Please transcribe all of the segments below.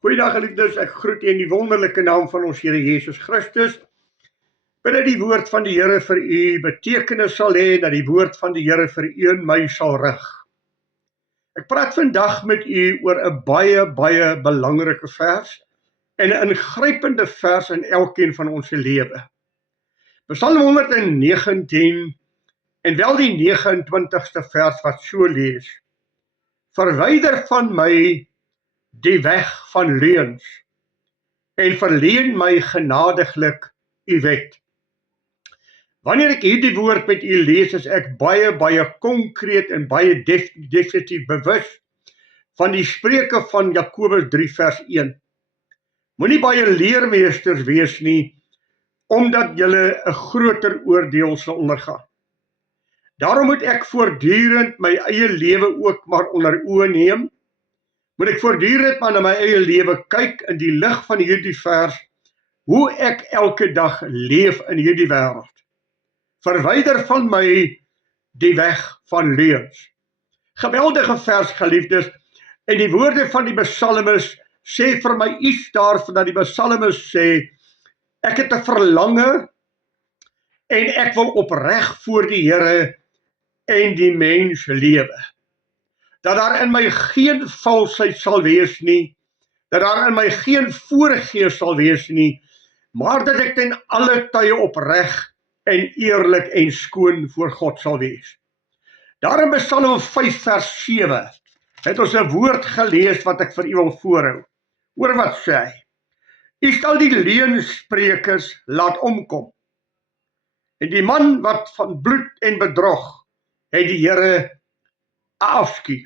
Goeiedag geliefdes, ek groet u in die wonderlike naam van ons Here Jesus Christus. Bid die woord van die Here vir u betekenis sal hê, dat die woord van die Here vir u en my sal rig. Ek praat vandag met u oor 'n baie belangrike vers en 'n ingrypende vers in elkeen van ons lewe. Psalm 119 en wel die 29ste vers wat so lees: Verwyder van my die weg van leuns en verleen my genadiglik u wet. Wanneer ek hierdie woord met u lees, is ek baie konkreet en baie definitief bewus van die spreuke van Jakobus 3 vers 1. Moenie baie leermeesters wees nie, omdat julle 'n groter oordeel sal ondergaan. Daarom moet ek voortdurend my eie lewe ook maar onder oë neem. Moet ek voortdurend maar na my eie lewe kyk in die lig van hierdie vers, hoe ek elke dag leef in hierdie wêreld. Verwyder van my die weg van leuns. Geweldige vers, geliefdes, en die woorde van die psalmis sê vir my iets daarvan, dat die psalmis sê, ek het 'n verlange en ek wil opreg voor die Here en die mens lewe. Dat daar in my geen valsheid sal wees nie, dat daar in my geen voorgees sal wees nie, maar dat ek ten alle tye opreg en eerlik en skoon voor God sal wees. Daar in Psalm 5 vers 7 het ons 'n woord gelees wat ek vir u wil voorhou. Hoor wat sê hy: U sal die leuensprekers laat omkom, en die man wat van bloed en bedrog het die Here afskuw.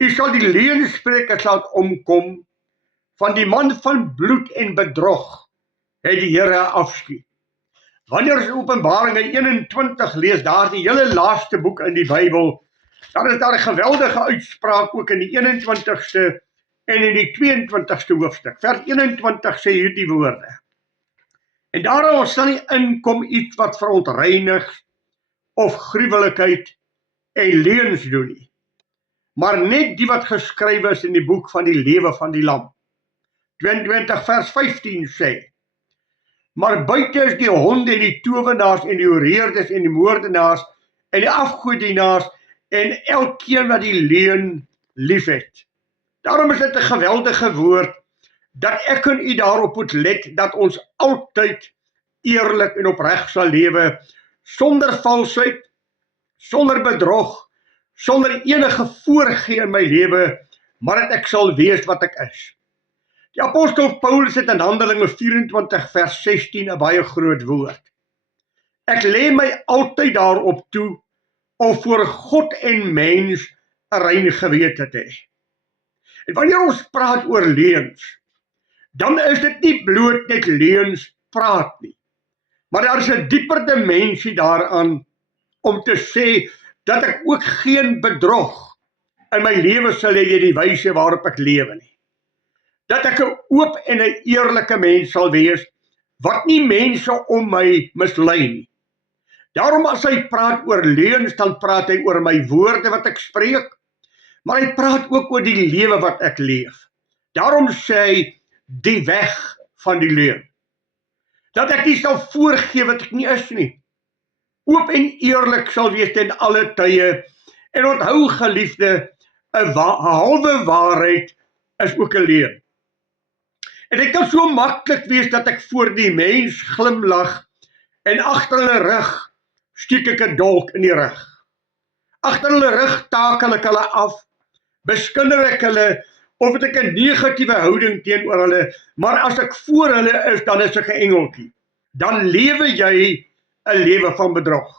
U sal die leuensprekers laat omkom, van die man van bloed en bedrog het die Here afskuw. Wanneer ons Openbaringe 21 lees, daar die hele laaste boek in die Bybel, dan is daar 'n geweldige uitspraak ook in die 21ste en in die 22ste hoofstuk. Vers 21 sê hierdie woorde: En daarom sal nie inkom iets wat verontreinig of gruwelikheid en leuns doen nie, maar net die wat geskrywe is in die boek van die lewe van die Lam. 22 vers 15 sê: Maar buite is die honde en die towenaars en die hoereerders en die moordenaars en die afgodienaars en elkeen wat die leuen liefhet. Daarom is dit 'n geweldige woord, dat ek en u daarop moet let, dat ons altyd eerlik en opreg sal lewe, sonder valsheid, sonder bedrog, sonder enige voorgee in my lewe, maar dat ek sal wees wat ek is. Die apostel Paulus het in Handelinge 24 vers 16 'n baie groot woord. Ek lê my altyd daarop toe om voor God en mens 'n rein gewete te hê. En wanneer ons praat oor leuns, dan is dit nie bloot net leuns praat nie, maar daar is 'n dieper dimensie daaraan om te sê dat ek ook geen bedrog in my lewe sal hê deur die wyse waarop ek lewe nie. Dat ek 'n oop en 'n eerlike mens sal wees, wat nie mense om my mislei nie. Daarom as hy praat oor leuns, dan praat hy oor my woorde wat ek spreek, maar hy praat ook oor die lewe wat ek leef. Daarom sê hy, die weg van die leuen. Dat ek nie sal voorgee wat ek nie is nie. Oop en eerlik sal wees ten alle tye, en onthou geliefde, 'n halwe waarheid is ook 'n leuen. En dit kan so maklik wees dat ek voor die mens glimlag en agter hulle rug steek ek 'n dolk in die rug. Agter hulle rug takel ek hulle af, beskinder ek hulle, of het ek 'n negatiewe houding teenoor hulle, maar as ek voor hulle is, dan is ek 'n engeltjie. Dan lewe jy 'n lewe van bedrog.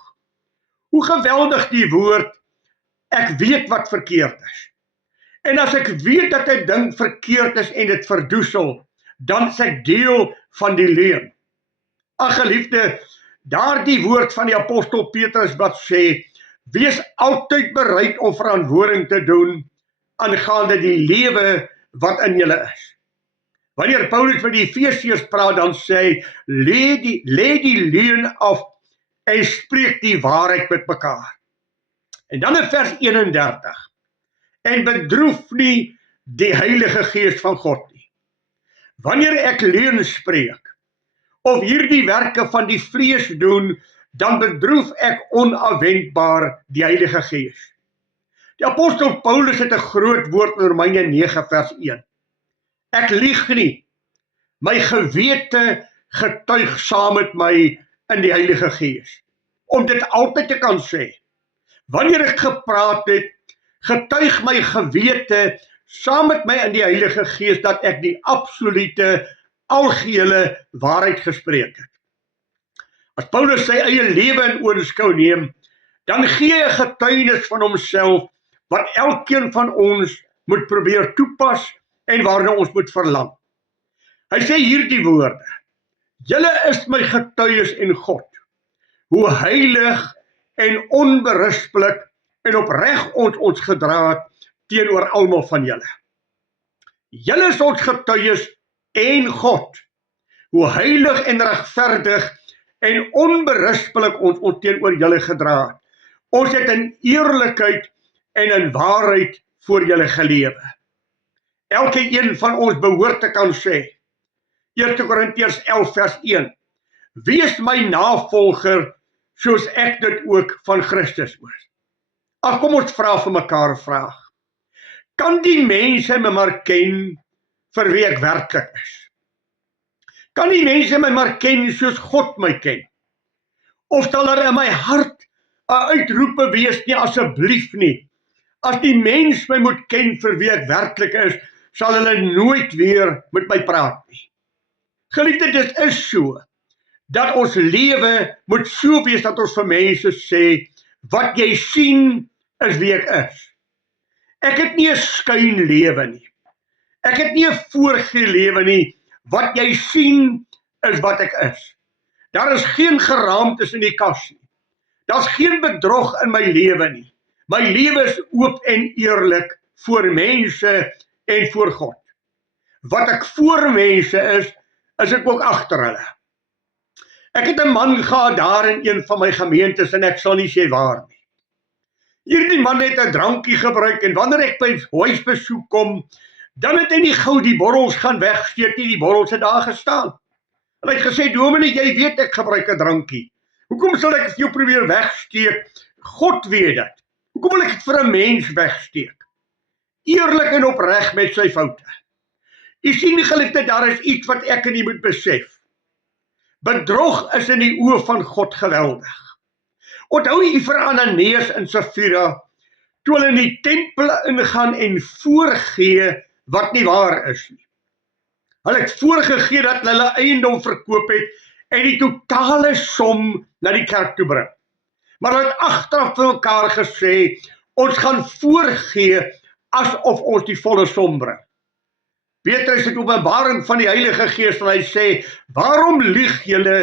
Hoe geweldig die woord, ek weet wat verkeerd is. En as ek weet dat 'n ding verkeerd is en dit verdoesel, dan is ek deel van die leuen. Ag geliefde, daardie woord van die apostel Petrus wat sê, wees altyd bereid om verantwoording te doen aangaande die lewe wat in julle is. Wanneer Paulus met die Efesiërs praat, dan sê hy, lê die leuen af en spreek die waarheid met mekaar. En dan in vers 31, en bedroef nie die Heilige Gees van God nie. Wanneer ek leuen spreek, of hierdie werke van die vlees doen, dan bedroef ek onafwendbaar die Heilige Gees. Die apostel Paulus het 'n groot woord in Romeine 9 vers 1. Ek lieg nie, my gewete getuig saam met my in die Heilige Gees. Om dit altyd te kan sê, wanneer ek gepraat het, getuig my gewete saam met my in die Heilige Gees dat ek die absolute, algehele waarheid gespreek het. As Paulus sy eie lewe in oënskou neem, dan gee hy 'n getuienis van homself wat elkeen van ons moet probeer toepas en waarna ons moet verlang. Hy sê hierdie woorde: Julle is my getuies in God, hoe heilig en onberispelik en opreg ons gedra het teenoor almal van julle. Julle is ons getuies en God, hoe heilig en regverdig en onberispelik ons teenoor julle gedra het. Ons het in eerlikheid en in waarheid voor julle gelewe. Elke een van ons behoort te kan sê, 1 Korintiërs 11 vers 1, wees my navolger, soos ek dit ook van Christus was. Ag, kom ons vra vir mekaar 'n vraag. Kan die mense my maar ken vir wie ek werklik is? Kan die mense my maar ken soos God my ken? Of sal daar in my hart 'n uitroepe wees, nie, asseblief nie. As die mens my moet ken vir wie ek werklik is, sal hulle nooit weer met my praat nie. Geliefde, dit is so, dat ons lewe moet so wees dat ons vir mense sê, wat jy sien is wie ek is. Ek het nie 'n skuin lewe nie. Ek het nie 'n voorgee lewe nie. Wat jy sien is wat ek is. Daar is geen geraamtes in die kas nie. Daar's geen bedrog in my lewe nie. My lewe is oop en eerlik voor mense en voor God. Wat ek voor mense is ek ook agter hulle. Ek het 'n man gehad daar in een van my gemeentes en ek sal nie sê waar nie. Hierdie man het 'n drankie gebruik en wanneer ek by huisbesoek kom, dan het hy nie gou die borrels gaan wegsteek nie, die borrels het daar gestaan. En hy het gesê, dominee, jy weet ek gebruik 'n drankie. Hoekom sal ek vir jou probeer wegsteek? God weet dit. Hoekom wil ek dit vir 'n mens wegsteek? Eerlik en opreg met sy foute. U sien, geliefde, daar is iets wat ek en u moet besef. Bedrog is in die oë van God geweldig. Onthou u vir Ananias en Safira, toe hulle in die tempel ingaan en voorgee wat nie waar is nie. Hulle het voorgegee dat hulle eiendom verkoop het en die totale som na die kerk toe bring. Maar hulle het agteraf vir mekaar gesê, ons gaan voorgee asof ons die volle som bring. Petrus het openbaring van die Heilige Gees en hy sê, waarom lieg julle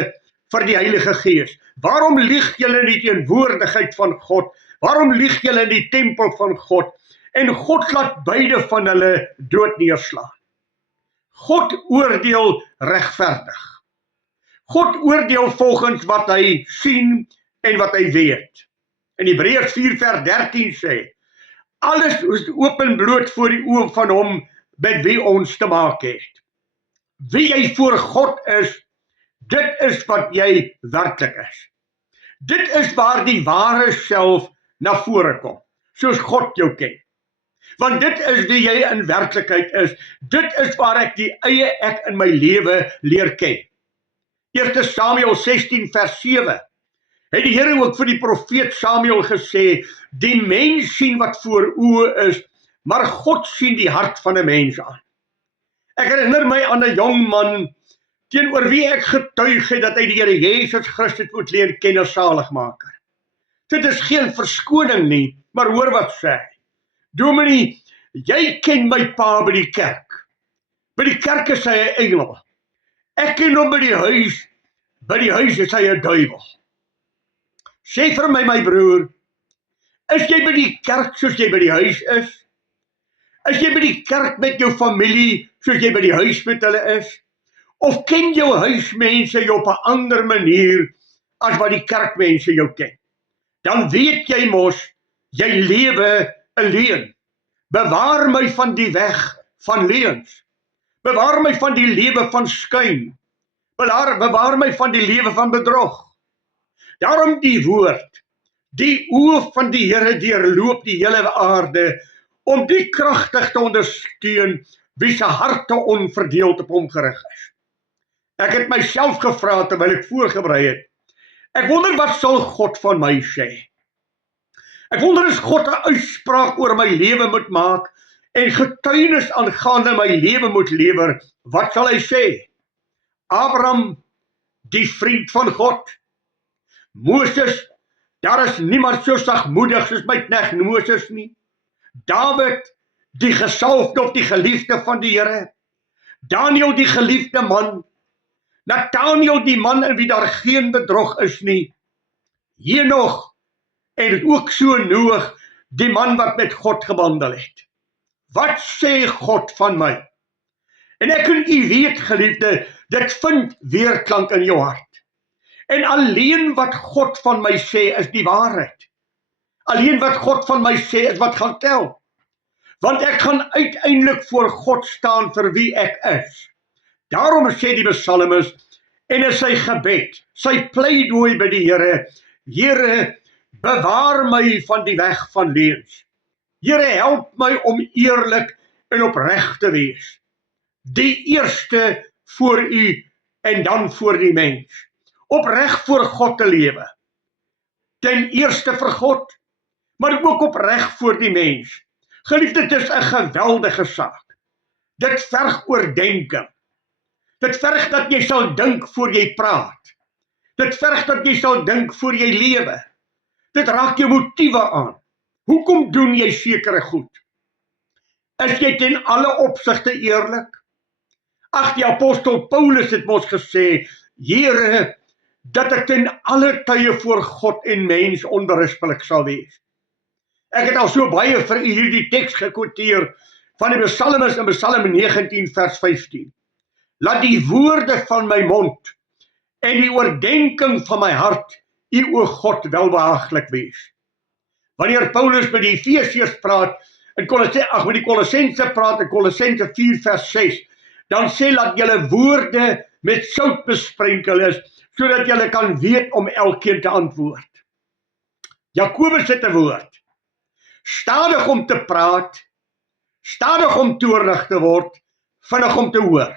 vir die Heilige Gees? Waarom lieg julle in die teenwoordigheid van God? Waarom lieg julle in die tempel van God? En God laat beide van hulle dood neerslaan. God oordeel regverdig. God oordeel volgens wat hy sien en wat hy weet. In Hebreërs 4 vers 13 sê, alles is openbloot voor die oë van hom met wie ons te maak het. Wie jy voor God is, dit is wat jy werklik is. Dit is waar die ware self na vore kom, soos God jou ken. Want dit is wie jy in werklikheid is. Dit is waar ek die eie ek in my lewe leer ken. 1 Samuel 16 vers 7 het die Here ook vir die profeet Samuel gesê, die mens sien wat voor oë is, maar God sien die hart van 'n mens aan. Ek herinner my aan 'n jong man, teenoor wie ek getuig het dat hy die Here Jesus Christus moet leer ken as saligmaker. Dit is geen verskoning nie, maar hoor wat sê hy. Dominee, jy ken my pa by die kerk. By die kerk is hy 'n engel. Ek ken hom by die huis is hy 'n duiwel. Sê vir my broer, is jy by die kerk soos jy by die huis is? Is jy by die kerk met jou familie soos jy by die huis met hulle is? Of ken jou huismense jou op 'n ander manier as wat die kerkmense jou ken? Dan weet jy mos, jy lewe 'n leuen. Bewaar my van die weg van leuns. Bewaar my van die lewe van skuin. Bewaar my van die lewe van bedrog. Daarom die woord, die oë van die Here deurloop die hele aarde, om die kragtig te ondersteun, wie se harte onverdeeld op hom gerig is. Ek het myself gevra terwyl ek voorberei het, ek wonder wat sal God van my sê? Ek wonder as God 'n uitspraak oor my lewe moet maak, en getuienis aangaande my lewe moet lewer, wat sal hy sê? Abraham, die vriend van God. Moses, daar is niemand so sagmoedig soos my knegt Moses nie. David, die gesalfde of die geliefde van die Here. Daniel, die geliefde man. Nathanael, die man in wie daar geen bedrog is nie. Henog, en ook so Noag, die man wat met God gewandel het. Wat sê God van my? En ek en u weet, geliefde, dit vind weerklank in jou hart. En alleen wat God van my sê is die waarheid. Alleen wat God van my sê is wat gaan tel. Want ek gaan uiteindelik voor God staan vir wie ek is. Daarom sê die psalmis, en in sy gebed, sy pleidooi by die Here, Here, bewaar my van die weg van leuns. Here, help my om eerlik en opreg te wees. Die eerste voor u en dan voor die mens. Opreg voor God te lewe. Ten eerste vir God, maar ook opreg voor die mens. Geliefde, dit is 'n geweldige saak. Dit verg oordenking. Dit verg dat jy sal dink voor jy praat. Dit verg dat jy sal dink voor jy lewe. Dit raak jou motiewe aan. Hoekom doen jy sekere goed? Is jy ten alle opsigte eerlik? Ag, die apostel Paulus het mos gesê, Here, dat ek ten alle tye voor God en mens onberispelik sal wees. Ek het al so baie vir u hierdie teks gekwoteer van die psalmis in Psalm 19 vers 15. Laat die woorde van my mond en die oordenking van my hart u o God welbehaaglik wees. Wanneer Paulus met die Efesiërs praat, met die Kolossense praat in Kolossense 4 vers 6, dan sê laat julle woorde met sout besprenkel is, sodat julle kan weet om elkeen te antwoord. Jakobus het 'n woord. Stadig om te praat, stadig om toornig te word, vinnig om te hoor.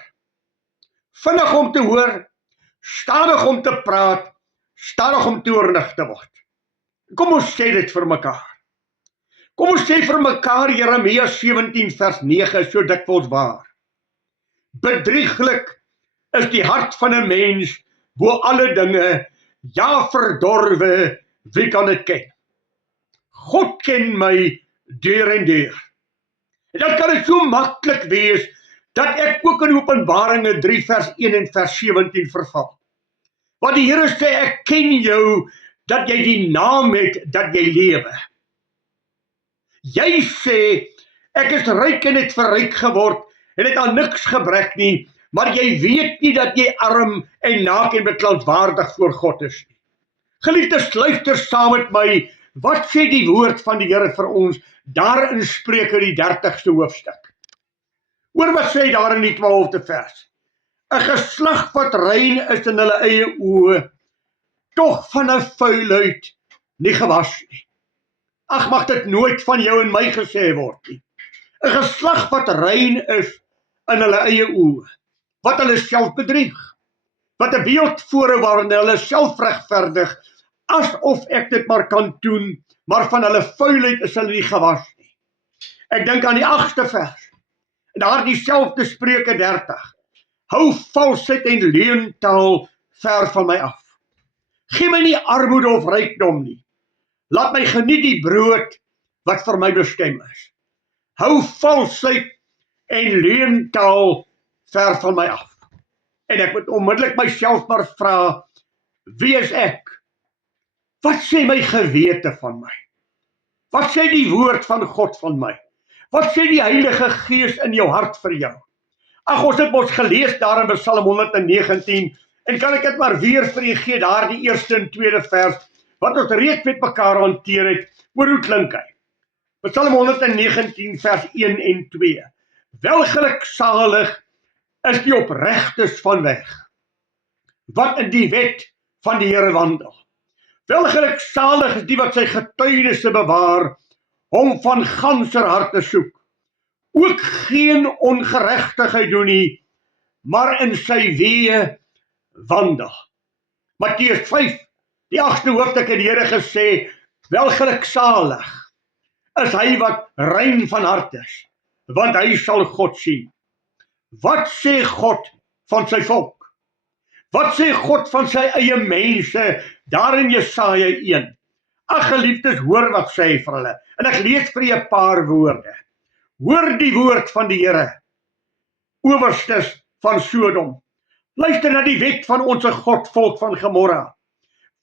Vinnig om te hoor, stadig om te praat, stadig om toornig te word. Kom ons sê dit vir mekaar. Kom ons sê vir mekaar Jeremia 17 vers 9 is so dikwels waar. Bedrieglik is die hart van 'n mens bo alle dinge, ja verdorwe, wie kan dit ken? God ken my deur en deur. En dan kan dit so maklik wees, dat ek ook in Openbaringe 3 vers 1 en vers 17 verval. Want die Here sê, ek ken jou, dat jy die naam het, dat jy lewe. Jy sê, ek is ryk en het verryk geword, en het aan niks gebrek nie, maar jy weet nie dat jy arm en naak en beklagenswaardig voor God is nie. Geliefdes, luister saam met my, wat sê die woord van die Here vir ons, daar in Spreuke die 30ste hoofstuk. Hoor wat sê daar in die 12de vers. 'n geslag wat rein is in hulle eie oë, tog van 'n vuilheid nie gewas nie. Ag, mag dit nooit van jou en my gesê word nie. 'n geslag wat rein is in hulle eie oë, wat hulle self bedrieg, wat 'n beeld voorhou waarin hulle self regverdig, asof ek dit maar kan doen, maar van hulle vuilheid is hulle nie gewas nie. Ek dink aan die 8ste vers, en daar dieselfde Spreuke 30. Hou valsheid en leuntaal ver van my af. Gee my nie armoede of rykdom nie. Laat my geniet die brood wat vir my bestem is. Hou valsheid en leuntaal ver van my af. En ek moet onmiddellik myself maar vra, wie is ek? Wat sê my gewete van my? Wat sê die woord van God van my? Wat sê die Heilige Gees in jou hart vir jou? Ag, ons het mos gelees daar in Psalm 119, en kan ek dit maar weer vir u gee, daar die eerste en tweede vers, wat ons reeds met mekaar hanteer het, oor hoe klink hy? Psalm 119 vers 1 en 2. Welgeluksalig is die opregtes van weg, wat in die wet van die Here wandel. Welgeluksalig is die wat sy getuienisse bewaar, hom van ganser harte soek, ook geen ongeregtigheid doen nie, maar in sy weë wandel. Matteus 5, die 8de hoofstuk het die Here gesê, welgeluksalig is hy wat rein van hart is, want hy sal God sien. Wat sê God van sy volk? Wat sê God van sy eie mense daar in Jesaja 1? Ag geliefdes, hoor wat sê hy vir hulle. En ek lees vir julle 'n paar woorde. Hoor die woord van die Here, owerstes van Sodom. Luister na die wet van ons God, volk van Gomorra.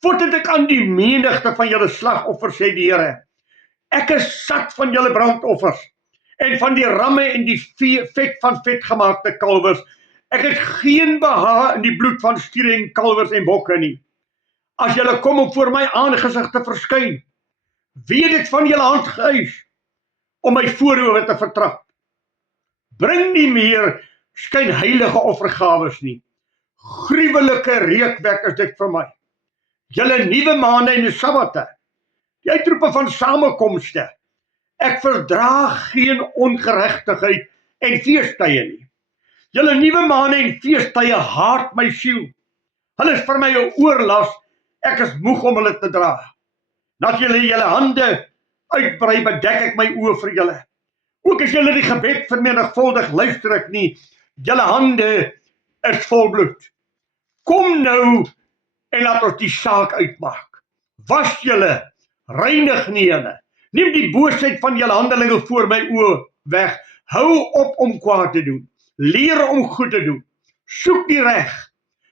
Voet het ek aan die menigte van julle slagoffers, sê die Here. Ek is sat van julle brandoffers en van die ramme en die vet van vetgemaakte kalwers. Ek het geen behaag in die bloed van stiere en kalwers en bokke nie. As julle kom om voor my aangesig te verskyn, wie het dit van julle hand geëis om my voorhoof te vertrap? Bring nie meer skynheilige offergawes nie. Gruwelike reukwerk is dit vir my. Julle nuwe maande en die sabbate, die uitroepe van samekomste. Ek verdra geen ongeregtigheid en feestydde nie. Julle nuwe maande en feestydde haat my siel. Hulle is vir my 'n oorlas, ek is moeg om hulle te dra. Dat julle julle hande uitbrei, bedek ek my oë vir julle. Ook as julle die gebed vermenigvuldig, luister ek nie. Julle hande is vol bloed. Kom nou en laat ons die saak uitmaak. Was julle, reinig nie julle. Neem die boosheid van julle handelinge voor my oë weg. Hou op om kwaad te doen. Leer om goed te doen. Soek die reg.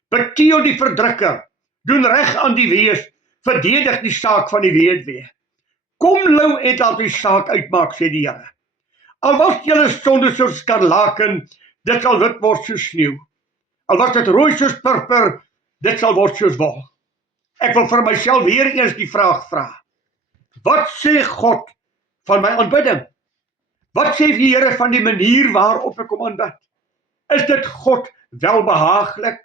Bekeel die verdrukker. Doen reg aan die wees. Verdedig die saak van die weduwee. Kom nou en laat die saak uitmaak, sê die Here. Al was julle sonde soos skarlaken, dit sal wit word soos sneeu. Al was dit rooi soos purper, dit sal word soos wol. Ek wil vir myself weer eens die vraag vra. Wat sê God van my aanbidding? Wat sê die Here van die manier waarop ek hom aanbid? Is dit God welbehaaglik?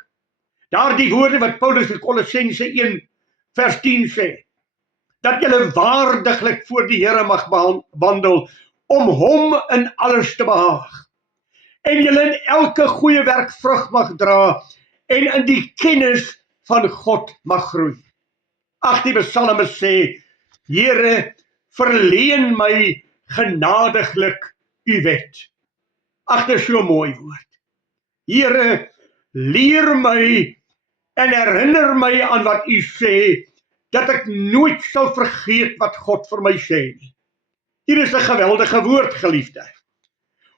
Daardie woorde wat Paulus in Kolossense 1 vers 10 sê, dat julle waardiglik voor die Here mag wandel, om hom in alles te behaag. En julle in elke goeie werk vrug mag dra, en in die kennis van God mag groei. Ag, die psalmis sê, Here, verleen my genadiglik u wet. Ag, dit is so 'n mooi woord. Here, leer my en herinner my aan wat u sê, dat ek nooit sal vergeet wat God vir my sê nie. Hier is 'n geweldige woord, geliefde.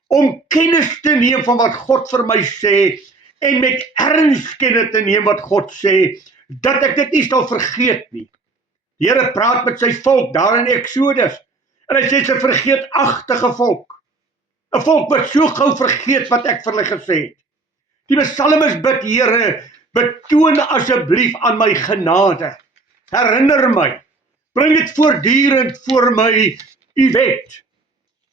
Om kennis te neem van wat God vir my sê, en met erns kennis te neem wat God sê, dat ek dit nie sal vergeet nie. Die Here praat met sy volk daar in Exodus, en hy sê sy vergeetagtige volk. 'n volk wat so gou vergeet wat ek vir hulle gesê het. Die psalmis bid, Here, betoon asseblief aan my genade. Herinner my, bring dit voortdurend voor my, u wet,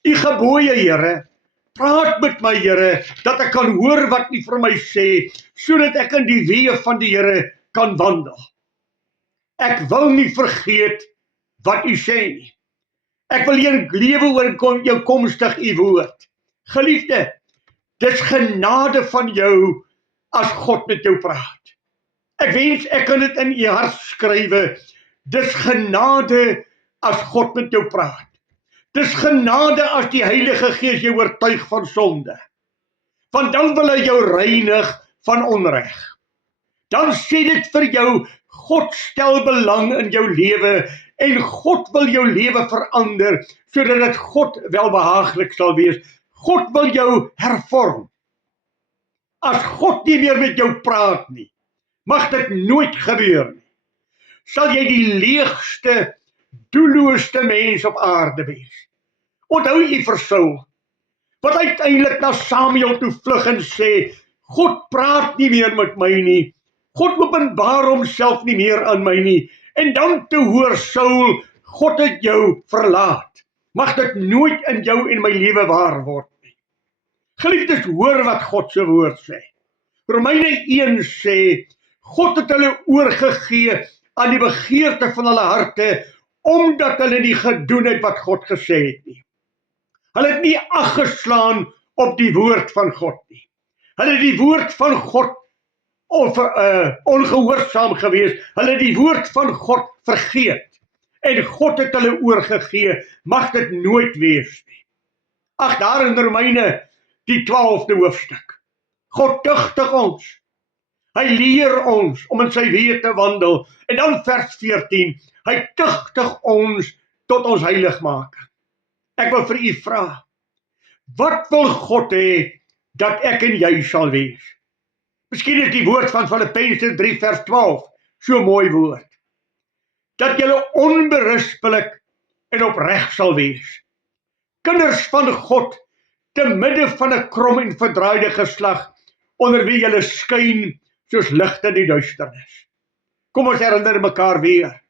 u gebooie, Here. Praat met my, Here, dat ek kan hoor wat u vir my sê, sodat ek in die weë van die Here kan wandel. Ek wil nie vergeet wat u sê nie. Ek wil lewe oor jou komstig u woord. Geliefde, dis genade van jou as God met jou praat. Ek wens ek kan dit in u hart skrywe. Dis genade as God met jou praat. Dis genade as die Heilige Gees jou oortuig van sonde. Want dan wil hy jou reinig van onreg. Dan sê dit vir jou, God stel belang in jou lewe en God wil jou lewe verander sodat dit God welbehaaglik sal wees. God wil jou hervorm. As God nie meer met jou praat nie, mag dit nooit gebeur nie. Sal jy die leegste, doelloosste mens op aarde wees. Onthou jy vir Saul, wat uiteindelik na Samuel toe vlug en sê, God praat nie meer met my nie, God openbaar homself nie meer aan my nie, en dan te hoor Saul, God het jou verlaat. Mag dit nooit in jou en my lewe waar word nie. Geliefdes, hoor wat God se woord sê. Romeine 1 sê, God het hulle oorgegee aan die begeerte van hulle harte, omdat hulle nie gedoen het wat God gesê het nie. Hulle het nie ag geslaan op die woord van God nie. Hulle het die woord van God ongehoorsaam gewees. Hulle het die woord van God vergeet. En God het hulle oorgegee. Mag dit nooit wees nie. Ag, daar in Romeine, die 12de hoofstuk. God tugtig ons. Hy leer ons om in sy weë te wandel. En dan vers 14. Hy tugtig ons tot ons heiligmaking. Ek wil vir u vra, wat wil God hê dat ek en jy sal wees? Miskien is die woord van Filippense 3 vers 12 so mooi woord. Dat julle onberispelik en opreg sal wees. Kinders van God, te midde van 'n krom en verdraaide geslag, onder wie julle skyn soos ligte in die duisternis. Kom ons herinner mekaar weer.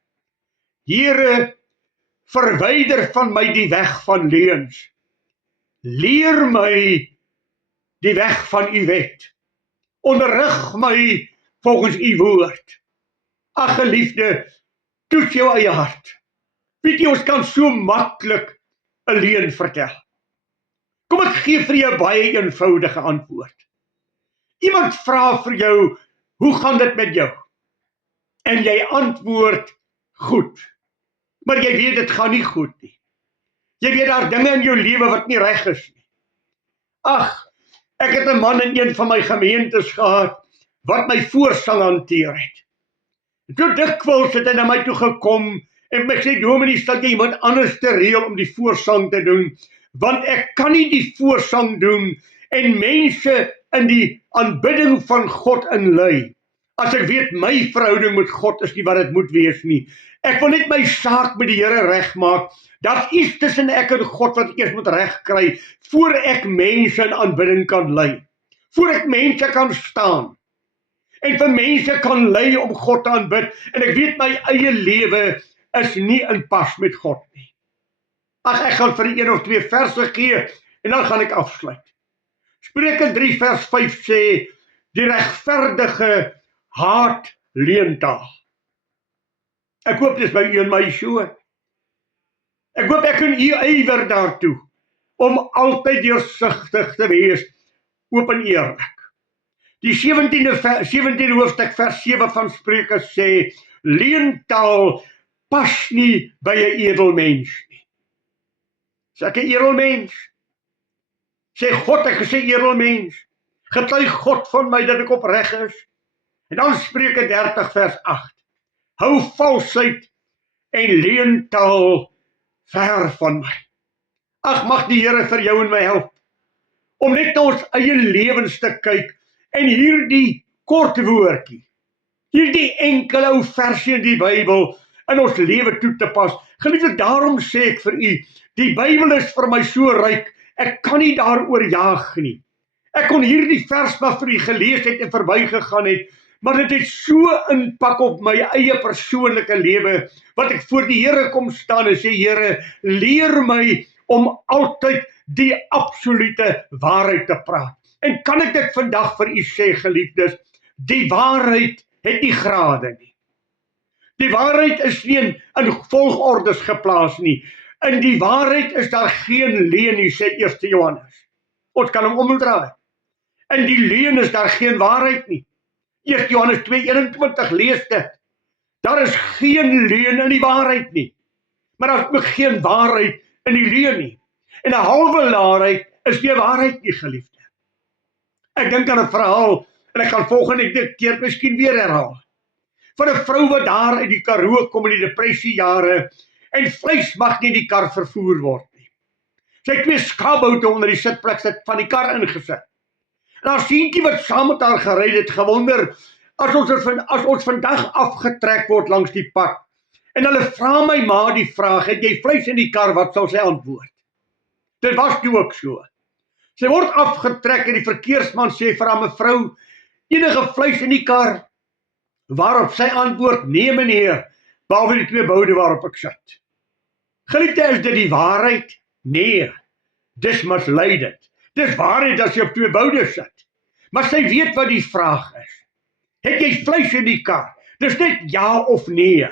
Here, verwyder van my die weg van leuns. Leer my die weg van u wet. Onderrig my volgens u woord. Ag geliefde, toets jou eie hart. Weet jy, ons kan so maklik 'n leuen vertel. Kom ek gee vir jou 'n baie eenvoudige antwoord. Iemand vra vir jou, hoe gaan dit met jou? En jy antwoord, goed. Maar jy weet dit gaan nie goed nie. Jy weet daar dinge in jou lewe wat nie reg is nie. Ag, ek het 'n man in een van my gemeentes gehad wat my voorsang hanteer het. Toe dikwels het hy na my toe gekom en my sê, Dominee, sal jy iemand anders te reël om die voorsang te doen, want ek kan nie die voorsang doen en mense in die aanbidding van God inlei. As ek weet my verhouding met God is nie wat dit moet wees nie. Ek wil net my saak met die Here regmaak. Daar's iets tussen ek en God wat ek eers moet regkry voor ek mense in aanbidding kan lei. Voor ek mense kan staan en vir mense kan lei om God te aanbid. En ek weet my eie lewe is nie in pas met God nie. Ag, ek gaan vir 1 of 2 verse gee en dan gaan ek afsluit. Spreuke 3 vers 5 sê, die regverdige haat leentaal. Ek hoop dis by u en my so. Ek hoop ek en u ywer daartoe om altyd deursigtig te wees, oop en eerlik. Die 17de hoofstuk vers 7 van Spreuke sê, leentaal pas nie by 'n edel mens nie. Is ek 'n edel mens? Sê God, ek is 'n edel mens. Getuig God van my dat ek opreg is. En dan Spreuke 30 vers 8. Hou valsheid en leentaal ver van my. Ag, mag die Here vir jou en my help om net na ons eie lewens te kyk en hierdie kort woordjie, hierdie enkele ou versie in die Bybel in ons lewe toe te pas. Geliefde, daarom sê ek vir u, die Bybel is vir my so ryk, ek kan nie daaroor jaag nie. Ek kon hierdie vers maar vir u gelees het en verbygegaan het, maar dit het so impak op my eie persoonlike lewe, wat ek voor die Here kom staan en sê, Here, leer my om altyd die absolute waarheid te praat. En kan ek dit vandag vir u sê, geliefdes, die waarheid het nie grade nie. Die waarheid is nie in volgordes geplaas nie. In die waarheid is daar geen leuen nie, sê 1 Johannes. Ons kan hom omdraai. In die leuen is daar geen waarheid nie. 1 Johannes 2:21 lees dit. Daar is geen leuen in die waarheid nie. Maar daar is ook geen waarheid in die leuen nie. En 'n halwe waarheid is nie 'n waarheid nie, geliefde. Ek dink aan 'n verhaal, en ek gaan volgende keer miskien weer herhaal, van 'n vrou wat daar uit die Karoo kom in die depressiejare, en vleis mag nie in die kar vervoer word nie. Sy het 2 skaapboute onder die sitplek van die kar ingesit. En haar seentjie wat saam met haar gery het, gewonder, as ons vandag afgetrek word langs die pad, en hulle vra my ma die vraag, het jy vleis in die kar, wat sal sy antwoord? Dit was toe ook so. Sy word afgetrek en die verkeersman sê vir haar, mevrou, enige vleis in die kar? Waarop sy antwoord, nee meneer, behalwe die 2 boude waarop ek sit. Geliefde, is dit die waarheid? Nee, dis misleidend. Dis waarheid as jy op 2 boude sit. Maar sy weet wat die vraag is. Het jy vleis in die kar? Dis net ja of nee.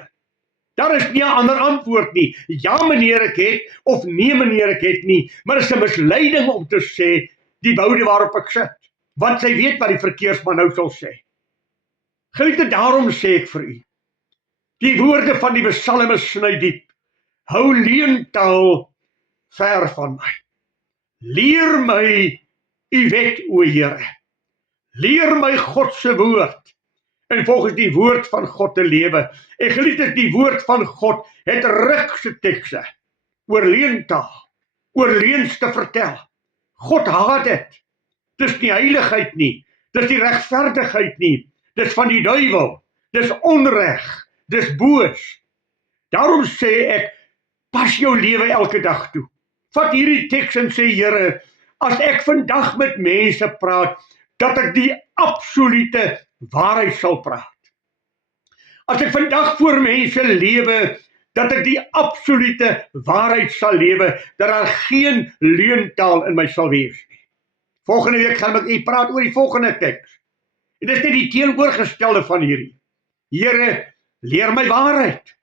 Daar is nie 'n ander antwoord nie. Ja meneer ek het, of nee meneer ek het nie. Maar dit is 'n misleiding om te sê, die boude waarop ek sit. Want sy weet wat die verkeersman nou sal sê. Geliefde, daarom sê ek vir u, die woorde van die psalme sny diep. Hou leentaal ver van my. Leer my u wet, o Here. Leer my God se woord. En volgens die woord van God te lewe. En geliefdes, die woord van God het rukse tekste oor leentaal, oor leuns te vertel. God haat dit. Dis nie heiligheid nie. Dis nie regverdigheid nie. Dis van die duiwel. Dis onreg. Dis boos. Daarom sê ek, pas jou lewe elke dag toe. Vat hierdie teks en sê, Here, as ek vandag met mense praat, dat ek die absolute waarheid sal praat. As ek vandag voor mense lewe, dat ek die absolute waarheid sal lewe, dat daar geen leuntaal in my sal wees nie. Volgende week gaan ek praat oor die volgende teks. En dit is net die teenoorgestelde van hierdie. Here, leer my waarheid.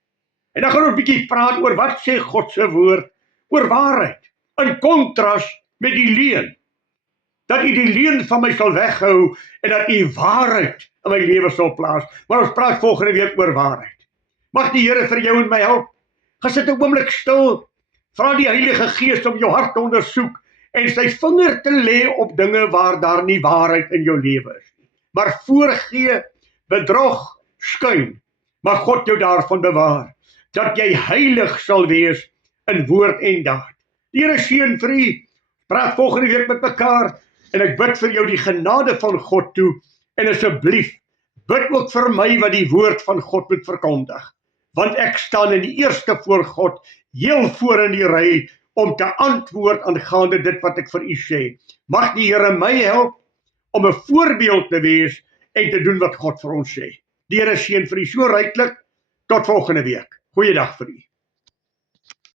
En dan gaan ons 'n bietjie praat oor wat sê God se woord oor waarheid, in kontras met die leuen. Dat u die leuen van my sal weghou en dat u waarheid in my lewe sal plaas. Maar ons praat volgende week oor waarheid. Mag die Here vir jou en my help. Gaan sit 'n oomblik stil. Vra die Heilige Gees om jou hart te ondersoek en sy vinger te lê op dinge waar daar nie waarheid in jou lewe is nie. Maar voorgee, bedrog, skuin. Mag God jou daarvan bewaar, dat jy heilig sal wees in woord en daad. Die Here seën vir u. Praat volgende week met mekaar en ek bid vir jou die genade van God toe en asseblief, bid ook vir my wat die woord van God moet verkondig. Want ek staan in die eerste voor God, heel voor in die ry, om te antwoord aangaande dit wat ek vir u sê. Mag die Here my help om 'n voorbeeld te wees en te doen wat God vir ons sê. Die Here seën vir u so ryklik. Tot volgende week. Goeiedag vir u.